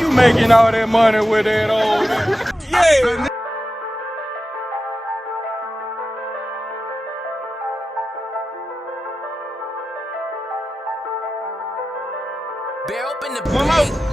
you making all that money with that old? Yeah. Bear open the One more.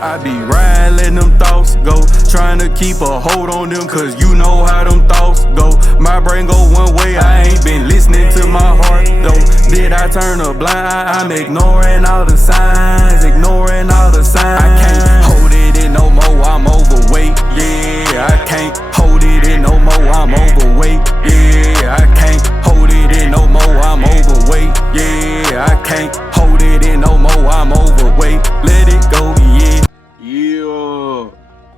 I be riding, letting them thoughts go, trying to keep a hold on them, cause you know how them thoughts go. My brain go one way, I ain't been listening to my heart though. Did I turn a blind eye? I'm ignoring all the signs, ignoring all the signs. I can't hold it in no more, I'm overweight, yeah. I can't hold it in no more, I'm overweight, yeah. I can't hold it in no more, I'm overweight, yeah. I can't hold it in no more, I'm overweight. Let it go, yeah. Yeah,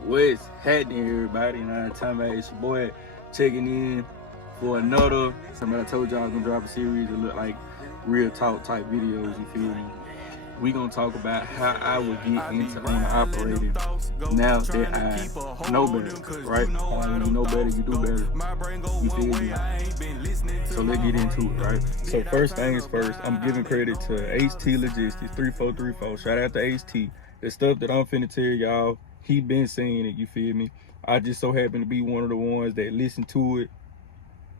what's happening, everybody? Now, time out, it's your boy checking in for another. I told y'all I was gonna drop a series that look like real talk type videos. You feel me? We gonna talk about how I would get into owner operating now that I know better, right? When you know better, you do better. You feel me? So let's get into it, right? So first things first, I'm giving credit to HT Logistics 3434. Shout out to HT. The stuff that I'm finna tell y'all, he been saying it, you feel me? I just so happen to be one of the ones that listened to it,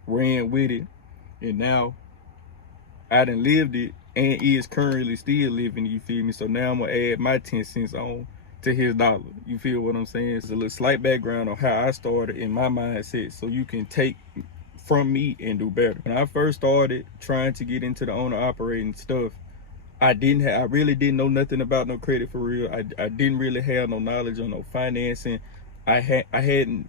ran with it, and now I done lived it and is currently still living, you feel me? So now I'm gonna add my 10 cents on to his dollar. You feel what I'm saying? It's a little slight background on how I started in my mindset so you can take from me and do better. When I first started trying to get into the owner operating stuff, I really didn't know nothing about no credit for real. I didn't really have no knowledge on no financing. I hadn't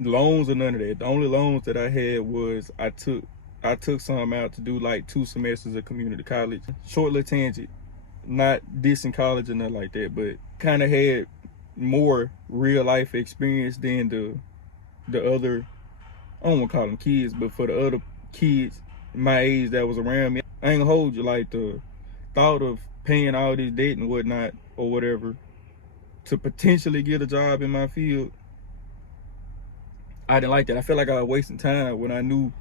loans or none of that. The only loans that I had was I took some out to do like 2 semesters of community college. Short little tangent, not dissing college or nothing like that, but kind of had more real life experience than the other, I don't want to call them kids, but for the other kids my age that was around me. I ain't gonna hold you, like the thought of paying all this debt and whatnot or whatever to potentially get a job in my field, I didn't like that. I felt like I was wasting time when I knew.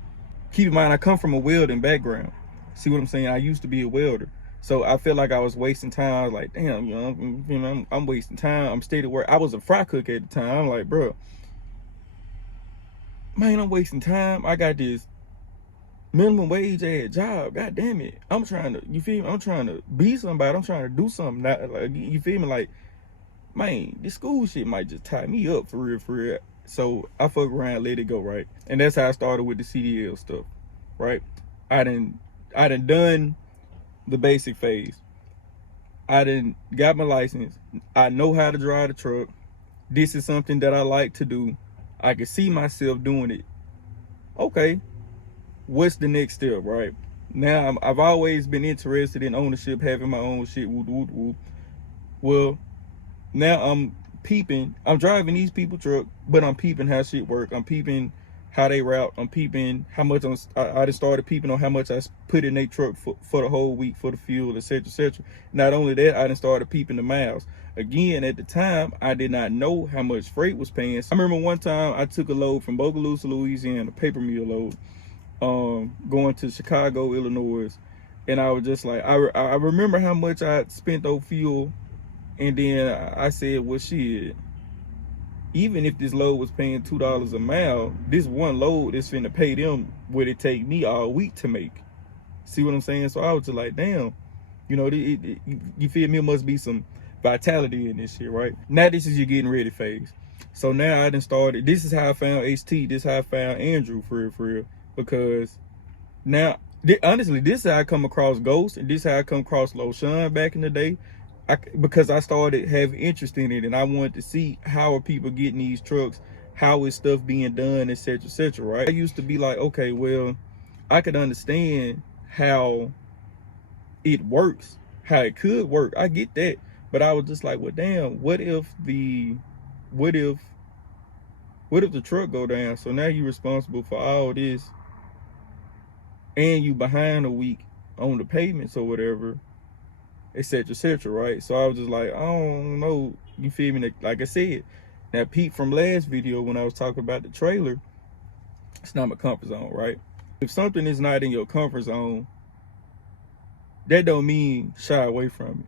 Keep in mind, I come from a welding background. See what I'm saying? I used to be a welder. So I felt like I was wasting time. I was like, damn, I'm wasting time. I'm steady work. I was a fry cook at the time. I'm like, bro, man, I'm wasting time. I got this minimum wage ass job. God damn it. I'm trying to, you feel me? I'm trying to be somebody. I'm trying to do something. Not, like, you feel me? Like, man, this school shit might just tie me up for real, for real. So I fuck around, let it go, right? And that's how I started with the CDL stuff, right? I done done the basic phase. I done got my license. I know how to drive the truck. This is something that I like to do. I can see myself doing it. Okay, what's the next step, right? Now, I've always been interested in ownership, having my own shit, woo, woo, woo. Well, now I'm driving these people truck, but I'm peeping how shit work. I'm peeping how they route. I'm peeping how much I just started peeping on how much I put in their truck for the whole week, for the fuel, etc., etc. Not only that, I done started peeping the miles. Again, at the time, I did not know how much freight was paying. So I remember one time I took a load from Bogalusa, Louisiana, a paper mill load, going to Chicago, Illinois, and I was just like, I remember how much I spent on fuel. And then I said, well, shit, even if this load was paying $2 a mile, this one load is finna pay them what it take me all week to make. See what I'm saying? So I was just like, damn, you know, you feel me? It must be some vitality in this shit, right? Now this is your getting ready phase. So now I done started. This is how I found HT. This is how I found Andrew, for real. Because now, honestly, this is how I come across Ghost, and this is how I come across Loshan back in the day. Because I started having interest in it, and I wanted to see how are people getting these trucks, how is stuff being done, etc., etc., right? I used to be like, okay, well, I could understand how it works, how it could work. I get that. But I was just like, well, damn, what if the truck go down? So now you're responsible for all this, and you behind a week on the payments or whatever, etc., etc., right? So I was just like, I don't know, you feel me? Like I said, Now, Pete from last video when I was talking about the trailer, it's not my comfort zone, right? If something is not in your comfort zone, that don't mean shy away from it.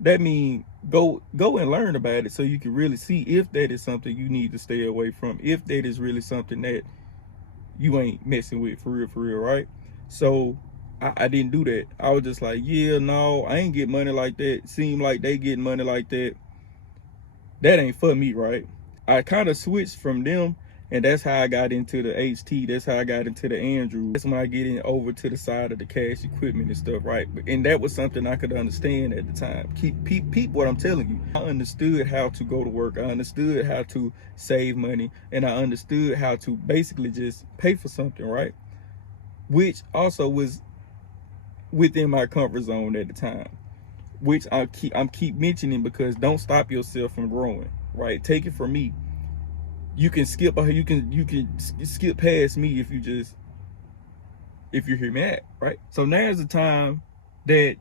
That means go and learn about it so you can really see if that is something you need to stay away from, if that is really something that you ain't messing with for real, right? So I didn't do that. I was just like, yeah, no, I ain't get money like that. Seem like they getting money like that. That ain't for me, right? I kind of switched from them, and that's how I got into the HT. That's how I got into the Andrew. That's when I get in over to the side of the cash equipment and stuff, right? And that was something I could understand at the time. Keep what I'm telling you. I understood how to go to work. I understood how to save money, and I understood how to basically just pay for something, right? Which also was within my comfort zone at the time. Which I'm keep mentioning because don't stop yourself from growing, right? Take it from me. You can skip past me if you hear me at, right? So now's the time that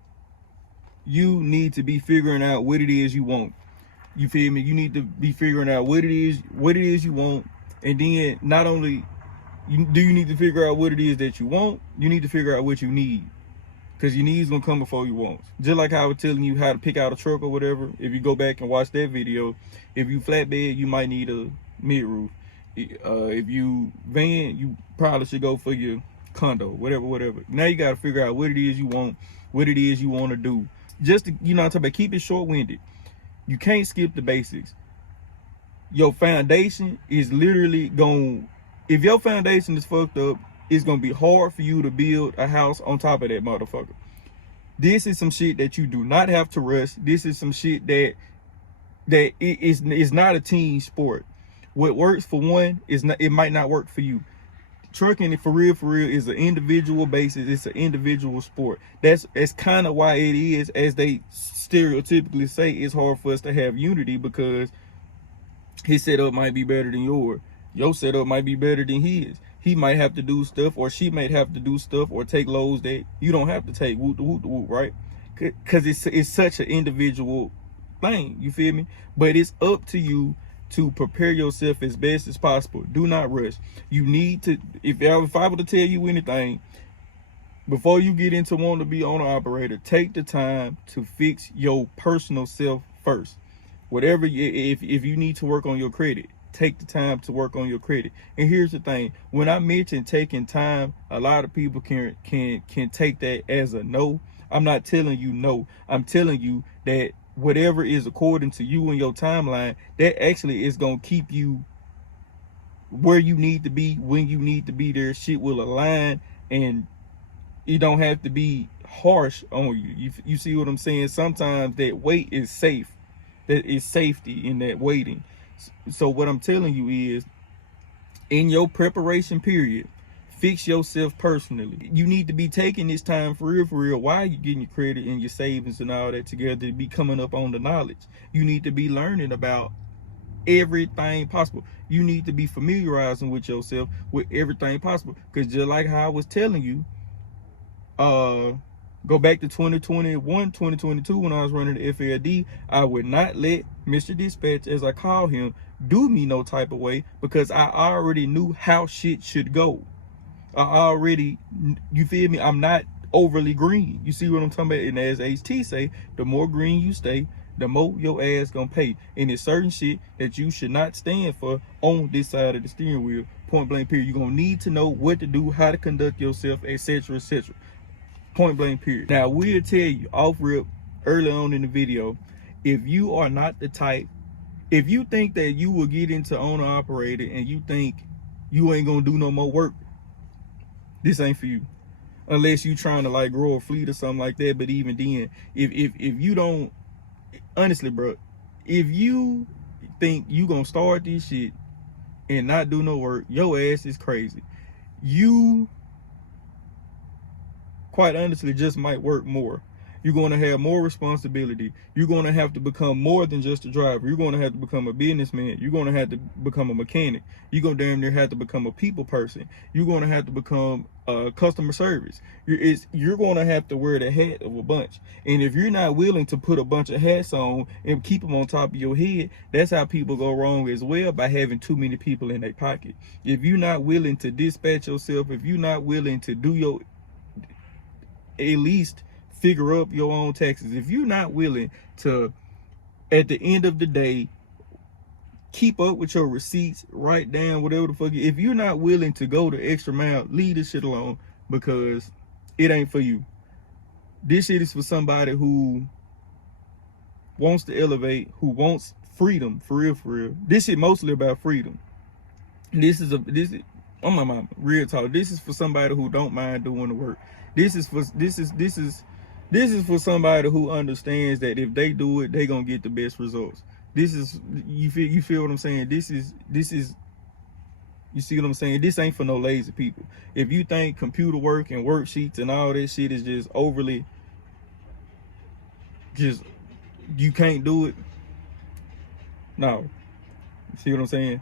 you need to be figuring out what it is you want. You feel me? You need to be figuring out what it is you want, and then not only you need to figure out what it is that you want, you need to figure out what you need. Because your needs gonna come before your wants. Just like how I was telling you how to pick out a truck or whatever. If you go back and watch that video, if you flatbed, you might need a mid-roof. If you van, you probably should go for your condo, whatever. Now you gotta figure out what it is you want, what it is you want to do. Just to, you know what I'm talking about, keep it short-winded. You can't skip the basics. Your foundation is literally if your foundation is fucked up, it's gonna be hard for you to build a house on top of that motherfucker. This is some shit that you do not have to rush. This is some shit that is not a team sport. What works for one it might not work for you. Trucking for real is an individual basis. It's an individual sport. That's kind of why it is, as they stereotypically say, it's hard for us to have unity, because his setup might be better than yours. Your setup might be better than his. He might have to do stuff, or she might have to do stuff, or take loads that you don't have to take. Whoop, right? Because it's such an individual thing. You feel me? But it's up to you to prepare yourself as best as possible. Do not rush. You need to. If I were to tell you anything, before you get into wanting to be owner operator, take the time to fix your personal self first. Whatever, if you need to work on your credit, take the time to work on your credit. And here's the thing: when I mention taking time, a lot of people can take that as a no. I'm not telling you no. I'm telling you that whatever is according to you and your timeline, that actually is gonna keep you where you need to be when you need to be there. Shit will align, and you don't have to be harsh on you. You see what I'm saying? Sometimes that wait is safe. That is safety in that waiting. So what I'm telling you is, in your preparation period, fix yourself personally. You need to be taking this time for real while you're getting your credit and your savings and all that together to be coming up on the knowledge. You need to be learning about everything possible. You need to be familiarizing with yourself with everything possible. Because just like how I was telling you, go back to 2021, 2022 when I was running the FLD, I would not let Mr. Dispatch, as I call him, do me no type of way, because I already knew how shit should go. You feel me? I'm not overly green. You see what I'm talking about? And as HT say, the more green you stay, the more your ass gonna pay. And there's certain shit that you should not stand for on this side of the steering wheel, point blank period. You're gonna need to know what to do, how to conduct yourself, etc. Point blank period. Now, we'll tell you off rip early on in the video, if you are not the type, if you think that you will get into owner operator and you think you ain't gonna do no more work, this ain't for you. Unless you trying to like grow a fleet or something like that. But even then, if you don't, honestly, bro, if you think you gonna start this shit and not do no work, your ass is crazy. You quite honestly just might work more. You're going to have more responsibility. You're going to have to become more than just a driver. You're going to have to become a businessman. You're going to have to become a mechanic. You're going to damn near have to become a people person. You're going to have to become customer service. You're going to have to wear the hat of a bunch. And if you're not willing to put a bunch of hats on and keep them on top of your head, that's how people go wrong as well, by having too many people in their pocket. If you're not willing to dispatch yourself, if you're not willing to do your, at least figure up your own taxes, if you're not willing to, at the end of the day, keep up with your receipts, write down whatever the fuck, if you're not willing to go the extra mile, leave this shit alone, because it ain't for you. This shit is for somebody who wants to elevate, who wants freedom, for real, for real. This shit mostly about freedom. This is oh my mama, real talk. This is for somebody who don't mind doing the work. This is for for somebody who understands that if they do it, they gonna get the best results. This is, you feel what I'm saying? This is you see what I'm saying? This ain't for no lazy people. If you think computer work and worksheets and all that shit is just overly, just, you can't do it, no. You see what I'm saying?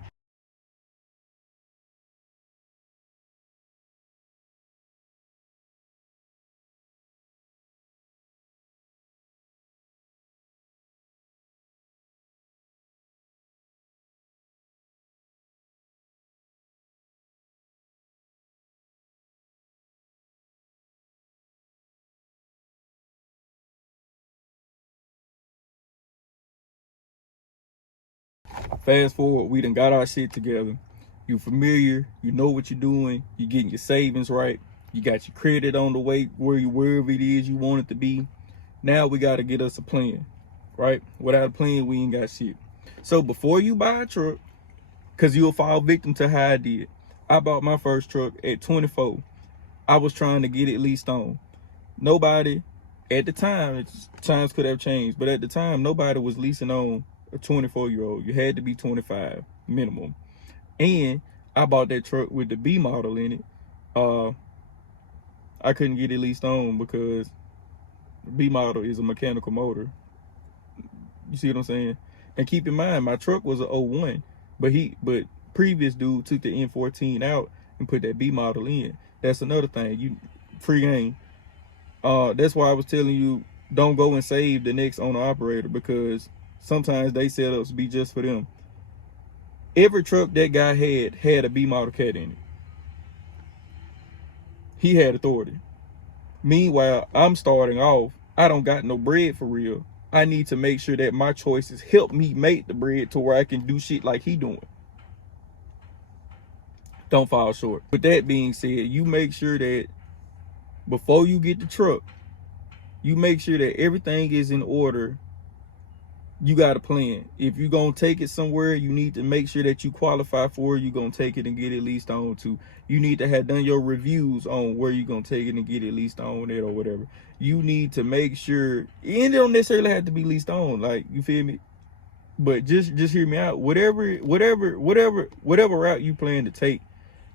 Fast forward, we done got our shit together. You familiar, you know what you're doing, you getting your savings right, you got your credit on the way wherever it is you want it to be. Now we gotta get us a plan, right? Without a plan, we ain't got shit. So before you buy a truck, cause you'll fall victim to how I did. I bought my first truck at 24. I was trying to get it leased on. Nobody, at the time, times could have changed, but at the time, nobody was leasing on a 24-year-old. You had to be 25 minimum. And I bought that truck with the B model in it. I couldn't get it leased on because B model is a mechanical motor. You see what I'm saying? And keep in mind, my truck was a 01, but previous dude took the N14 out and put that B model in. That's another thing. You free game. That's why I was telling you, don't go and save the next owner operator, because sometimes they setups be just for them. Every truck that guy had a B model cat in it. He had authority. Meanwhile, I'm starting off. I don't got no bread for real. I need to make sure that my choices help me make the bread to where I can do shit like he doing. Don't fall short. With that being said, you make sure that before you get the truck, you make sure that everything is in order. You got a plan. If you're going to take it somewhere, you need to make sure that you qualify for it. You're going to take it and get it leased on to. You need to have done your reviews on where you're going to take it and get it leased on it or whatever. You need to make sure, and it don't necessarily have to be leased on, like, you feel me? But just hear me out. Whatever route you plan to take,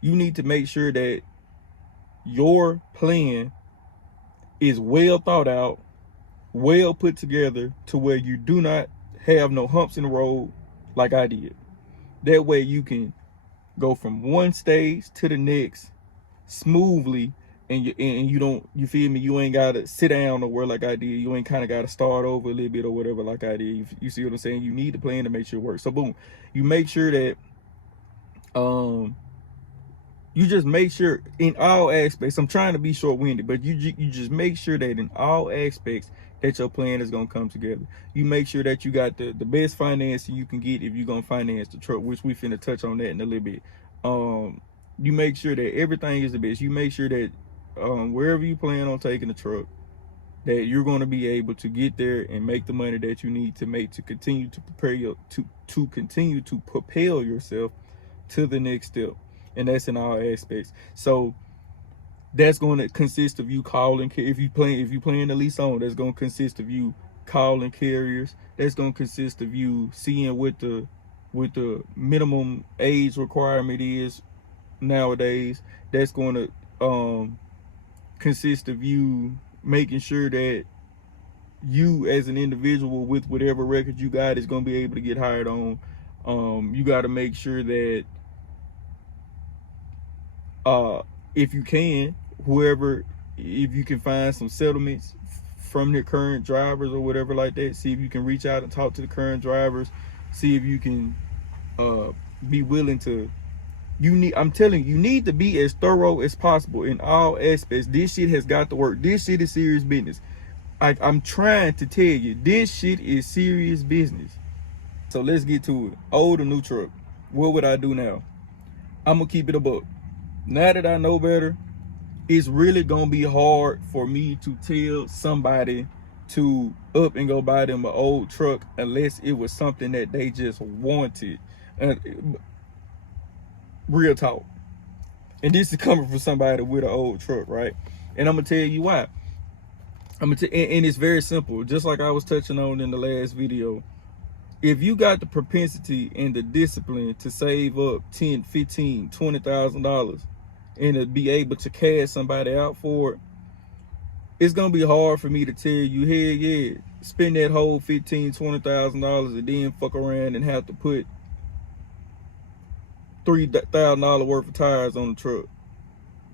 you need to make sure that your plan is well thought out, well put together, to where you do not have no humps in the road like I did. That way you can go from one stage to the next smoothly, and you don't, you feel me, you ain't gotta sit down nowhere like I did. You ain't kind of gotta start over a little bit or whatever like I did. You see what I'm saying? You need a plan to make sure it works. So boom, you make sure that you just make sure in all aspects, I'm trying to be short-winded, but you just make sure that in all aspects that your plan is going to come together. You make sure that you got the best financing you can get if you're going to finance the truck, which we finna touch on that in a little bit. You make sure that everything is the best. You make sure that wherever you plan on taking the truck, that you're going to be able to get there and make the money that you need to make to continue to prepare to continue to propel yourself to the next step. And that's in all aspects. So that's going to consist of you calling, if you plan the lease on, that's going to consist of you calling carriers. That's going to consist of you seeing what the minimum age requirement is nowadays. That's going to consist of you making sure that you as an individual with whatever record you got is going to be able to get hired on. You got to make sure that if you can, if you can find some settlements from the current drivers or whatever like that, see if you can reach out and talk to the current drivers, see if you can be willing to, I'm telling you, you need to be as thorough as possible in all aspects. This shit has got to work. This shit is serious business. I'm trying to tell you, this shit is serious business. So let's get to it. Old or new truck? What would I do now? I'm gonna keep it a buck. Now that I know better, it's really gonna be hard for me to tell somebody to up and go buy them an old truck unless it was something that they just wanted. Real talk. And this is coming from somebody with an old truck, right? And I'm gonna tell you why. And it's very simple. Just like I was touching on in the last video. If you got the propensity and the discipline to save up $10, $15, $20,000 and to be able to cash somebody out for it, it's gonna be hard for me to tell you, hey, yeah, spend that whole $15,000, $20,000 and then fuck around and have to put $3,000 worth of tires on the truck.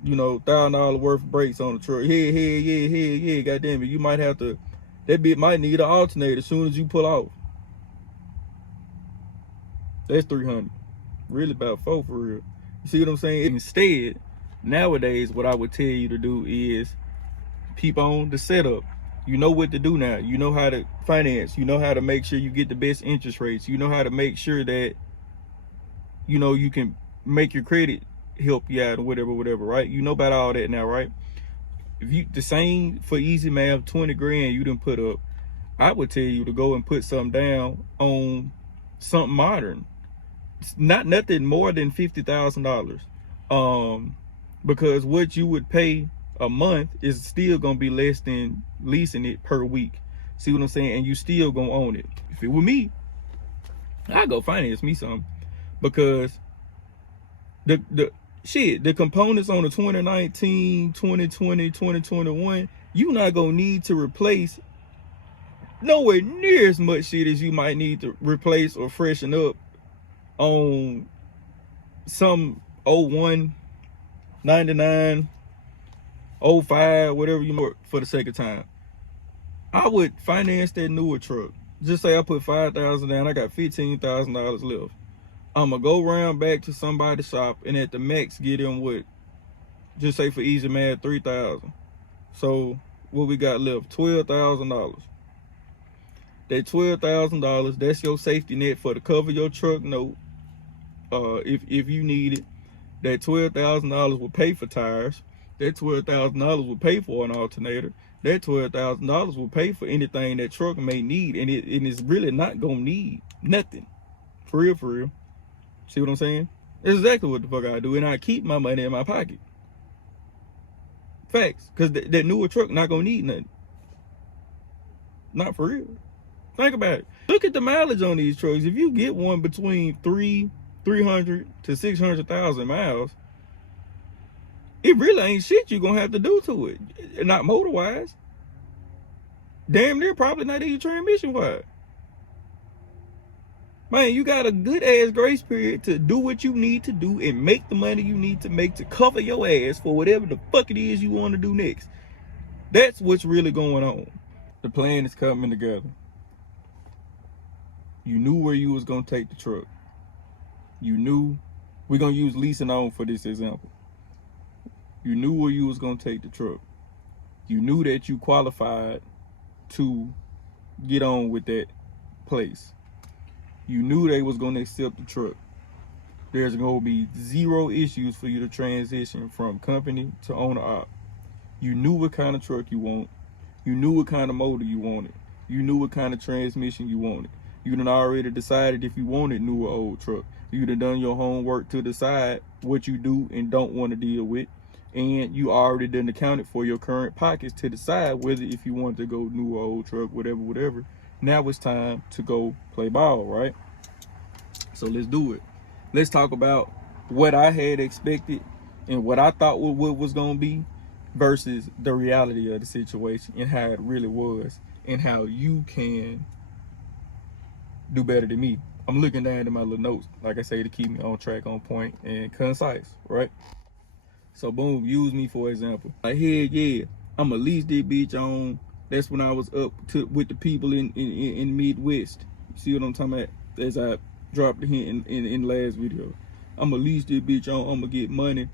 You know, $1,000 worth of brakes on the truck. Yeah, goddamn it. You might have to, that bit might need an alternator as soon as you pull off. That's $300. Really about $4 for real. You see what I'm saying? Instead, nowadays, what I would tell you to do is keep on the setup. You know what to do now. You know how to finance. You know how to make sure you get the best interest rates. You know how to make sure that, you know, you can make your credit help you out or whatever, right? You know about all that now, right? If you, the same for easy math, 20 grand you done put up, I would tell you to go and put something down on something modern. Not nothing more than $50,000. Because what you would pay a month is still gonna be less than leasing it per week. See what I'm saying? And you still gonna own it. If it were me, I'd go finance me something. Because the components on the 2019, 2020, 2021, you not gonna need to replace nowhere near as much shit as you might need to replace or freshen up on some 01, 99, 05, whatever you want for the sake of time. I would finance that newer truck. Just say I put $5,000 down, I got $15,000 left. I'm gonna go around back to somebody's shop and at the max get them what, just say for easy math, $3,000. So what we got left? $12,000. That $12,000, that's your safety net for to cover your truck note. If you need it. That $12,000 will pay for tires. That $12,000 will pay for an alternator. That $12,000 will pay for anything that truck may need, and it's really not gonna need nothing. For real. See what I'm saying? That's exactly what the fuck I do, and I keep my money in my pocket. Facts, because that newer truck not gonna need nothing. Not for real. Think about it. Look at the mileage on these trucks. If you get one between 300 to 600,000 miles, it really ain't shit you gonna have to do to it. Not motor wise. Damn near probably not even transmission wise. Man, you got a good ass grace period to do what you need to do and make the money you need to make to cover your ass for whatever the fuck it is you want to do next. That's what's really going on. The plan is coming together. You knew where you was gonna take the truck. You knew, we're gonna use leasing on for this example. You knew where you was gonna take the truck. You knew that you qualified to get on with that place. You knew they was gonna accept the truck. There's gonna be zero issues for you to transition from company to owner op. You knew what kind of truck you want. You knew what kind of motor you wanted. You knew what kind of transmission you wanted. You done already decided if you wanted new or old truck. You done done your homework to decide what you do and don't want to deal with. And you already done accounted for your current pockets to decide whether if you want to go new or old truck, whatever. Now it's time to go play ball, right? So let's do it. Let's talk about what I had expected and what I thought what was going to be versus the reality of the situation and how it really was. and how you can do better than me. I'm looking down at my little notes, like I say, to keep me on track, on point, and concise, right? So boom, use me for example. Like, heck yeah, I'ma lease this bitch on. That's when I was up to with the people in Midwest. See what I'm talking about? As I dropped the hint in the last video. I'ma lease this bitch on. I'ma get money.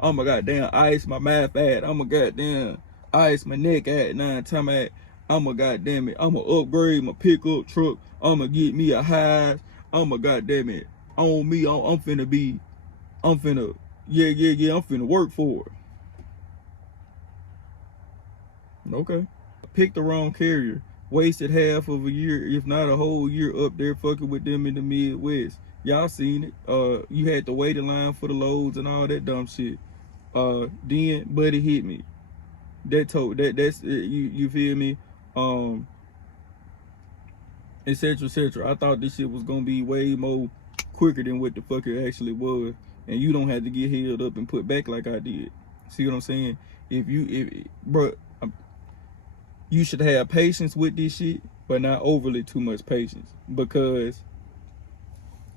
I'ma goddamn ice my mouth at. I'ma goddamn ice my neck at. Now time at. I'ma goddamn it. I'ma upgrade my pickup truck. I'ma get me a Hiace. I'ma goddamn it. On me, I'm finna be. I'm finna. Yeah. I'm finna work for it. Okay. Picked the wrong carrier. Wasted half of a year, if not a whole year, up there fucking with them in the Midwest. Y'all seen it. You had to wait in line for the loads and all that dumb shit. Then buddy hit me. That's you feel me? Etc. etc. I thought this shit was gonna be way more quicker than what the fuck it actually was, and you don't have to get held up and put back like I did. See what I'm saying? Bro, you should have patience with this shit, but not overly too much patience, because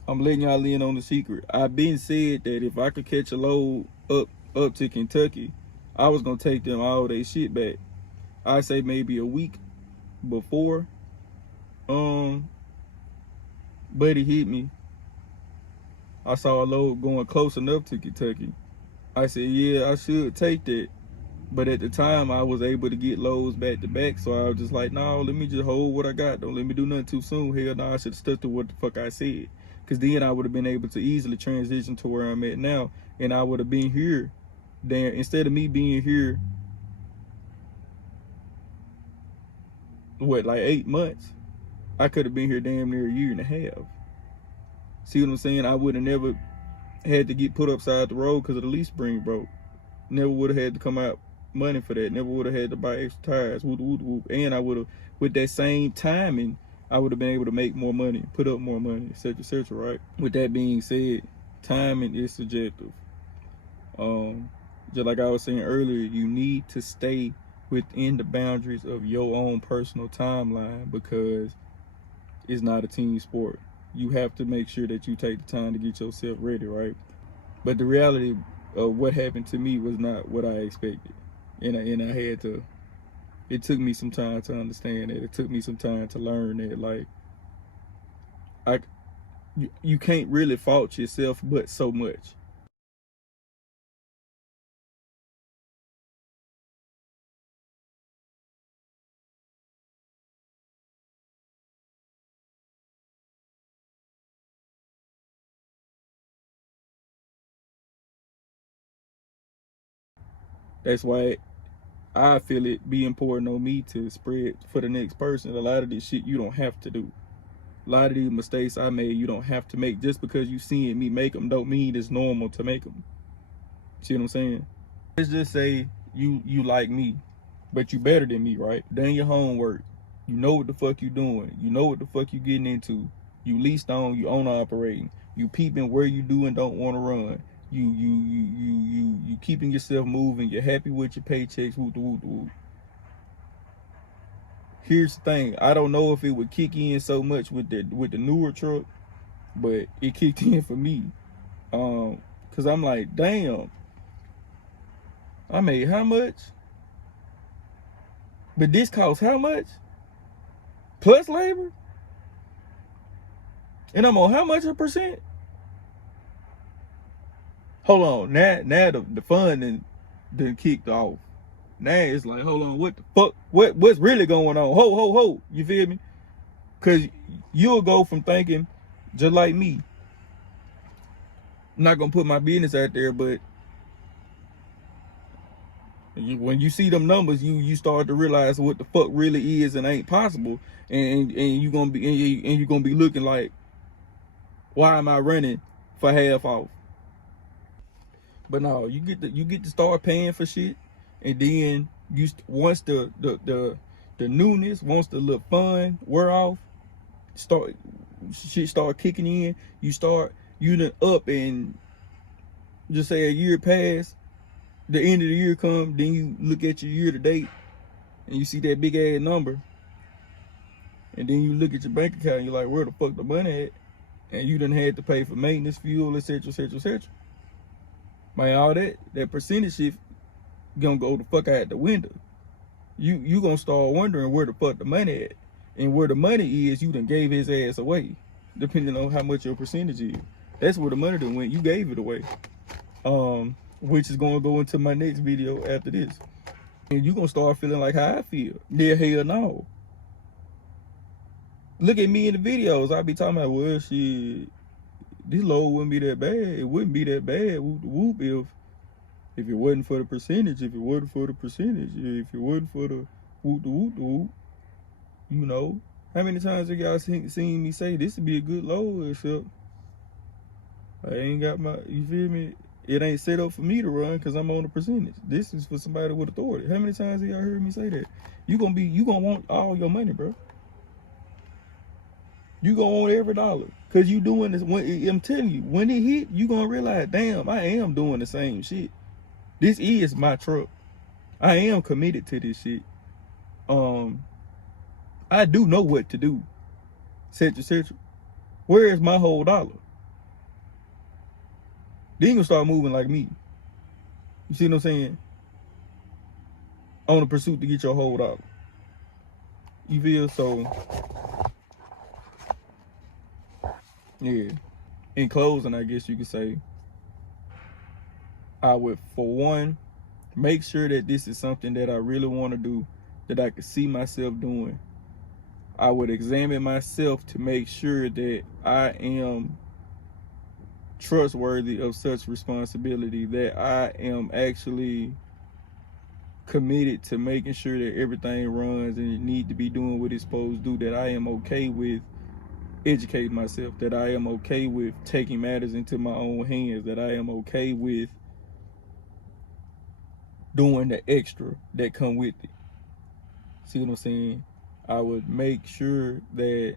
I'm letting y'all in on the secret. I've been said that if I could catch a load up to Kentucky, I was gonna take them all their shit back. I say maybe a week before buddy hit me, I saw a load going close enough to Kentucky. I said, yeah, I should take that. But at the time, I was able to get loads back to back, so I was just like, no, let me just hold what I got. Don't let me do nothing too soon. Hell no, I should have stuck to what the fuck I said. Because then I would have been able to easily transition to where I'm at now, and I would have been here. Then instead of me being here, what, like 8 months, I could have been here damn near a year and a half. See what I'm saying? I would have never had to get put upside the road because of the lease spring broke. Never would have had to come out money for that. Never would have had to buy extra tires. Whoop, whoop, whoop. And I would have, with that same timing, I would have been able to make more money, put up more money, etc., etc., right? With that being said, timing is subjective. Just like I was saying earlier, you need to stay within the boundaries of your own personal timeline, because it's not a team sport. You have to make sure that you take the time to get yourself ready, right? But the reality of what happened to me was not what I expected. And I had to, it took me some time to understand that. It took me some time to learn that, like, you can't really fault yourself but so much. That's why I feel it be important on me to spread for the next person. A lot of this shit you don't have to do. A lot of these mistakes I made, you don't have to make. Just because you seeing me make them don't mean it's normal to make them. See what I'm saying? Let's just say you like me, but you better than me, right? Done your homework. You know what the fuck you doing. You know what the fuck you getting into. You leased on, you own operating. You peeping where you do and don't want to run. You keeping yourself moving. You're happy with your paychecks. Whoop, whoop, whoop. Here's the thing. I don't know if it would kick in so much with the newer truck, but it kicked in for me. Cause I'm like, damn, I made how much? But this costs how much? Plus labor? And I'm on how much a percent? Hold on, now the fun then kicked off. Now it's like, hold on, what the fuck? What's really going on? Ho. You feel me? Cause you'll go from thinking just like me. I'm not gonna put my business out there, but when you see them numbers, you start to realize what the fuck really is and ain't possible, and you gonna be looking like, why am I running for half off? But no, you get to start paying for shit, and then once the newness, once the little fun wear off, shit start kicking in. You done up, and just say a year pass, the end of the year come, then you look at your year to date and you see that big ass number, And then you look at your bank account and you're like, where the fuck the money at? And you done had to pay for maintenance, fuel, etc., etc., etc. Man, all that percentage shit gonna go the fuck out the window. You gonna start wondering where the fuck the money at. And where the money is, you done gave his ass away, depending on how much your percentage is. That's where the money done went. You gave it away. Which is gonna go into my next video after this. And you gonna start feeling like how I feel. Yeah, hell no. Look at me in the videos. I be talking about, well, shit, this load wouldn't be that bad. It wouldn't be that bad, whoop, if it wasn't for the percentage, if it wasn't for the percentage, if it wasn't for the whoop, you know. How many times have y'all seen me say this would be a good load, except I ain't got my, you feel me? It ain't set up for me to run because I'm on the percentage. This is for somebody with authority. How many times have y'all heard me say that? You gonna want all your money, bro. You gonna want every dollar. Cause you doing this, I'm telling you, when it hit, you gonna realize, damn, I am doing the same shit. This is my truck. I am committed to this shit. I do know what to do. etc. Where is my whole dollar? Then you gonna start moving like me. You see what I'm saying? On the pursuit to get your whole dollar. You feel? So yeah. In closing, I guess you could say, I would, for one, make sure that this is something that I really want to do, that I could see myself doing. I would examine myself to make sure that I am trustworthy of such responsibility, that I am actually committed to making sure that everything runs and it need to be doing what it's supposed to do, that I am okay with educating myself, that I am okay with taking matters into my own hands, that I am okay with doing the extra that come with it. See what I'm saying? I would make sure that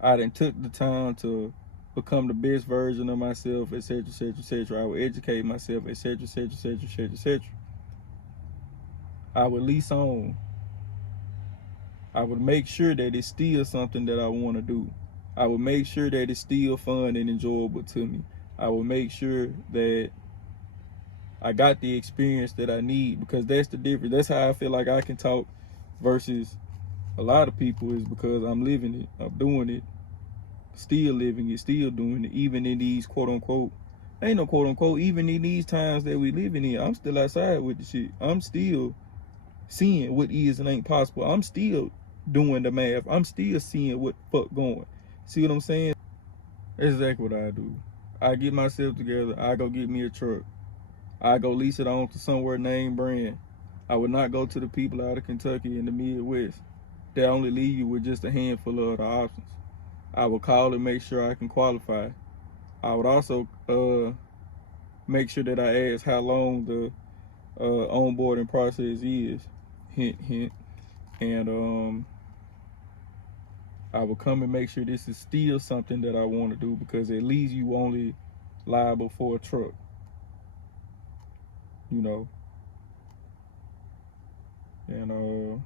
I done took the time to become the best version of myself, etc., etc., etc. I would educate myself, etc., etc., etc., etc., etc. I would lease on. I would make sure that it's still something that I want to do. I would make sure that it's still fun and enjoyable to me. I would make sure that I got the experience that I need, because that's the difference. That's how I feel like I can talk versus a lot of people, is because I'm living it, I'm doing it, still living it, still doing it, even in these quote unquote, ain't no quote unquote, even in these times that we living in, I'm still outside with the shit. I'm still seeing what is and ain't possible. I'm still doing the math. I'm still seeing what the fuck going. See what I'm saying? That's exactly what I do. I get myself together, I go get me a truck. I go lease it on to somewhere name brand. I would not go to the people out of Kentucky in the Midwest that only leave you with just a handful of the options. I would call and make sure I can qualify. I would also make sure that I ask how long the onboarding process is. Hint, hint. And I would come and make sure this is still something that I want to do, because at least you only liable for a truck. You know. And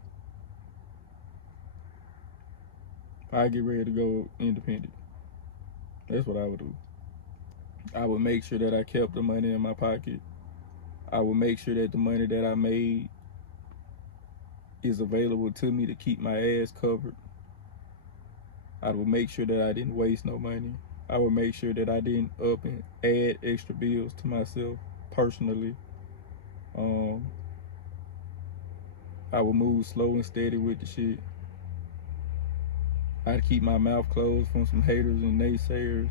I get ready to go independent. That's what I would do. I would make sure that I kept the money in my pocket. I would make sure that the money that I made is available to me to keep my ass covered. I would make sure that I didn't waste no money. I would make sure that I didn't up and add extra bills to myself personally. I would move slow and steady with the shit. I'd keep my mouth closed from some haters and naysayers.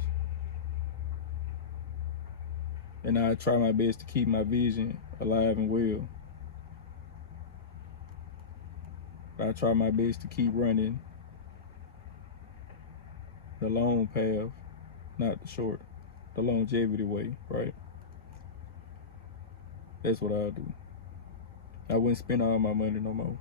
And I'd try my best to keep my vision alive and well. I try my best to keep running the long path, not the short, the longevity way, right? That's what I do. I wouldn't spend all my money no more.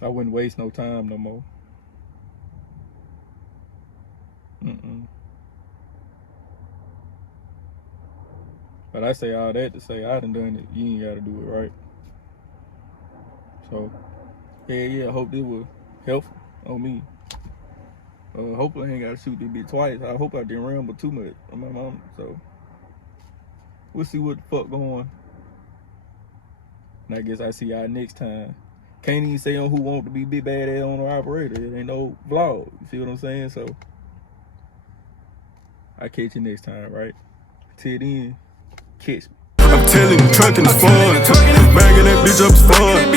I wouldn't waste no time no more. But I say all that to say I done done it. You ain't gotta do it, right? So, yeah, I hope this was helpful on me. Hopefully I ain't gotta shoot this bitch twice. I hope I didn't ramble too much on my mom. So, we'll see what the fuck going. And I guess I see y'all next time. Can't even say on who want to be big badass on the operator. It ain't no vlog. You see what I'm saying? So, I catch you next time, right? Till then, catch me. I'm telling you, trucking is fun. Banging that bitch up is fun.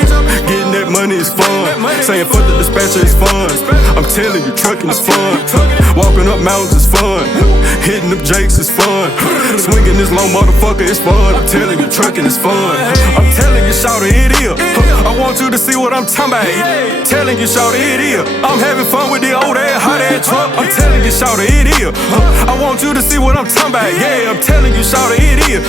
Getting that money is fun. Saying fuck the dispatcher is fun. I'm telling you, trucking is fun. Walking up mountains is fun. Hitting them jakes is fun. Swinging this long motherfucker is fun. I'm telling you, trucking is fun. I'm telling you, shawty, it is. I want you to see what I'm talking about. Telling you, shawty, it is. I'm having fun with the old ass, hot ass truck. I'm telling you, shawty, it is. I want you to see what I'm talking about. Yeah, I'm telling you, shawty, it is.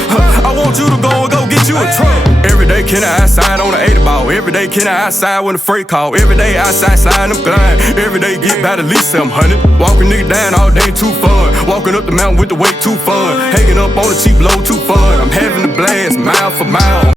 I want you to go get you a truck. Every day can I outside on the 80 ball. Every day can I outside when the freight call. Every day outside sliding them grind. Every day get about at least 700. Walking nigga down all day too fun. Walking up the mountain with the weight too fun. Hanging up on the cheap low too fun. I'm having a blast mile for mile.